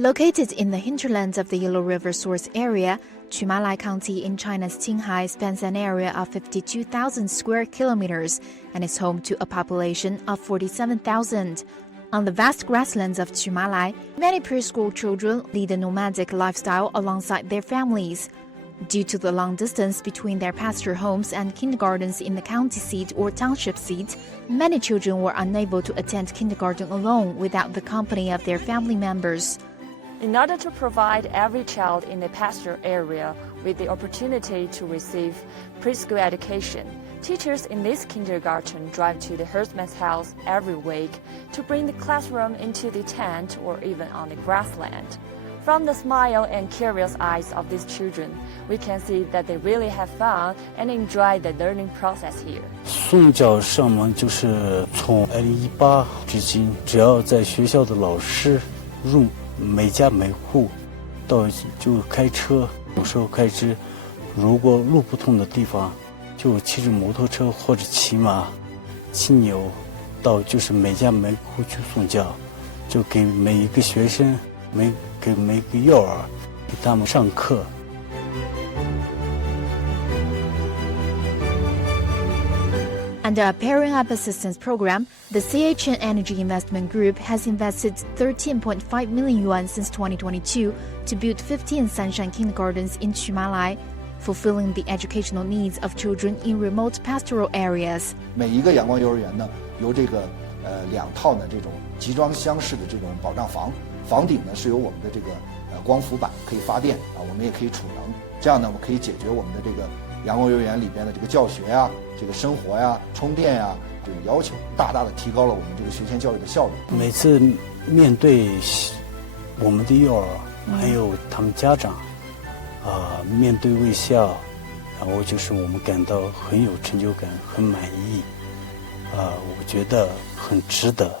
Located in the hinterlands of the Yellow River source area, Chumalai County in China's Qinghai spans an area of 52,000 square kilometers and is home to a population of 47,000. On the vast grasslands of Chumalai, many preschool children lead a nomadic lifestyle alongside their families. Due to the long distance between their pasture homes and kindergartens in the county seat or township seat, many children were unable to attend kindergarten alone without the company of their family members. In order to provide every child in the pasture area with the opportunity to receive preschool education, teachers in this kindergarten drive to the herdsman's house every week to bring the classroom into the tent or even on the grassland. From the smile and curious eyes of these children, we can see that they really have fun and enjoy the learning process here. 送教上门就是从2018至今，只要在学校的老师入每家每户，到就开车，有时候开支，如果路不通的地方，就骑着摩托车或者骑马、骑牛，到就是每家每户去送教，就给每一个学生。给每个幼儿给他们上课。Under a Pairing Up Assistance Program, the CHN Energy Investment Group has invested 13.5 million yuan since 2022 to build 15 sunshine kindergartens in Chumalai, fulfilling the educational needs of children in remote pastoral areas. 每一个阳光幼儿园呢，由这个2套呢这种集装箱式的这种保障房。房顶呢是由我们的这个光伏板可以发电啊，我们也可以储能，这样呢我们可以解决我们的这个阳光幼儿园里边的这个教学呀、这个生活呀、充电呀这个要求，大大的提高了我们这个学前教育的效率。每次面对我们的幼儿还有他们家长，面对微笑，然后就是我们感到很有成就感，很满意，我觉得很值得。